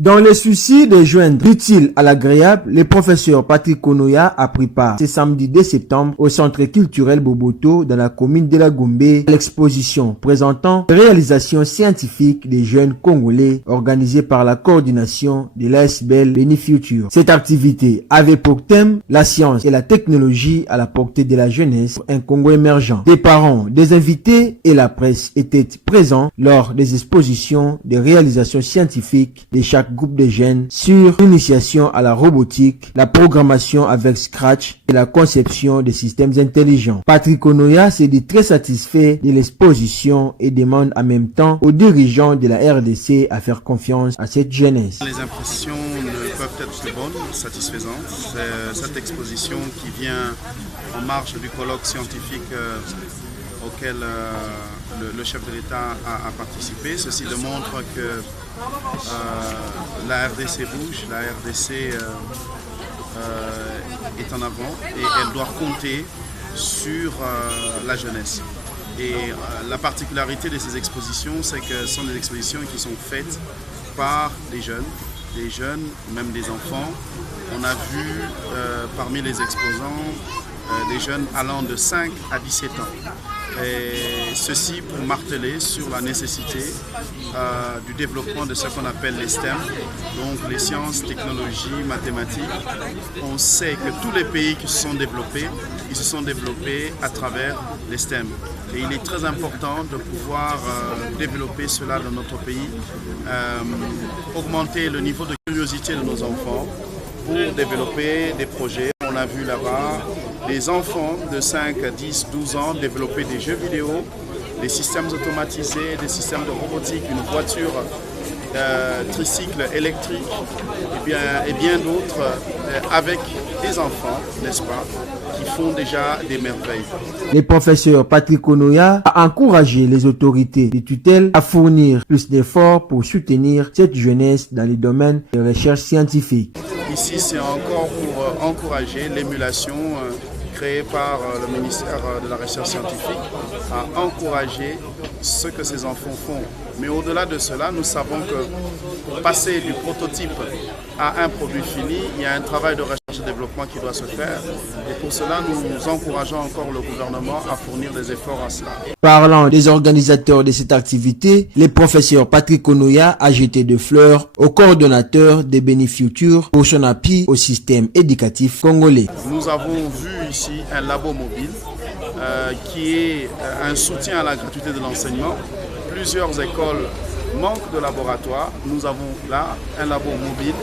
Dans le souci de joindre l'utile à l'agréable, le professeur Patrick Onoya a pris part ce samedi 2 septembre au centre culturel Boboto dans la commune de la Gombe à l'exposition présentant les réalisations scientifiques des jeunes Congolais organisée par la coordination de l'ASBL Benifuture. Cette activité avait pour thème la science et la technologie à la portée de la jeunesse pour un Congo émergent. Des parents, des invités et la presse étaient présents lors des expositions des réalisations scientifiques de chaque groupe de jeunes sur l'initiation à la robotique, la programmation avec Scratch et la conception des systèmes intelligents. Patrick Onoya s'est dit très satisfait de l'exposition et demande en même temps aux dirigeants de la RDC à faire confiance à cette jeunesse. Les impressions ne peuvent être que bonnes, satisfaisantes. C'est cette exposition qui vient en marge du colloque scientifique auquel le chef de l'État a participé. Ceci démontre que la RDC bouge, la RDC est en avant et elle doit compter sur la jeunesse. Et la particularité de ces expositions, c'est que ce sont des expositions qui sont faites par des jeunes, même des enfants. On a vu parmi les exposants des jeunes allant de 5 à 17 ans. Et ceci pour marteler sur la nécessité du développement de ce qu'on appelle les STEM, donc les sciences, technologies, mathématiques. On sait que tous les pays qui se sont développés, ils se sont développés à travers les STEM. Et il est très important de pouvoir développer cela dans notre pays, augmenter le niveau de curiosité de nos enfants pour développer des projets. On a vu là-bas des enfants de 5 à 10, 12 ans développer des jeux vidéo, des systèmes automatisés, des systèmes de robotique, une voiture tricycle électrique et bien d'autres avec des enfants, n'est-ce pas, qui font déjà des merveilles. Le professeur Patrick Onoya a encouragé les autorités de tutelle à fournir plus d'efforts pour soutenir cette jeunesse dans les domaines de recherche scientifique. Ici, c'est encore pour encourager l'émulation créée par le ministère de la Recherche scientifique à encourager ce que ces enfants font. Mais au-delà de cela, nous savons que pour passer du prototype à un produit fini, il y a un travail de recherche et développement qui doit se faire. Et pour cela, nous encourageons encore le gouvernement à fournir des efforts à cela. Parlant des organisateurs de cette activité, le professeur Patrick Onoya a jeté de fleurs au coordonnateur de Benifuture pour son appui au système éducatif congolais. Nous avons vu ici un labo mobile qui est un soutien à la gratuité de l'enseignement. Plusieurs écoles manquent de laboratoires. Nous avons là un labo mobile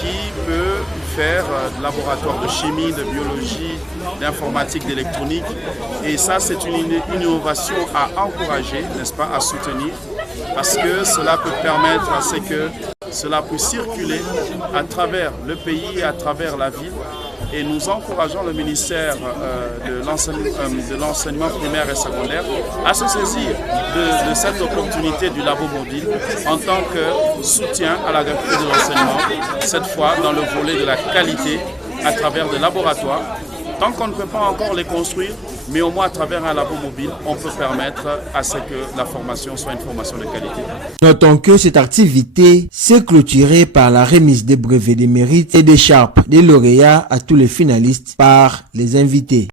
qui peut faire de laboratoire de chimie, de biologie, d'informatique, d'électronique. Et ça, c'est une innovation à encourager, n'est-ce pas, à soutenir, parce que cela peut permettre à ce que cela puisse circuler à travers le pays et à travers la ville. Et nous encourageons le ministère de l'enseignement primaire et secondaire à se saisir de cette opportunité du labo mobile en tant que soutien à la gratuité de l'enseignement, cette fois dans le volet de la qualité à travers des laboratoires. Tant qu'on ne peut pas encore les construire, mais au moins à travers un labo mobile, on peut permettre à ce que la formation soit une formation de qualité. Notons que cette activité s'est clôturée par la remise des brevets de mérite et d'écharpes des lauréats à tous les finalistes par les invités.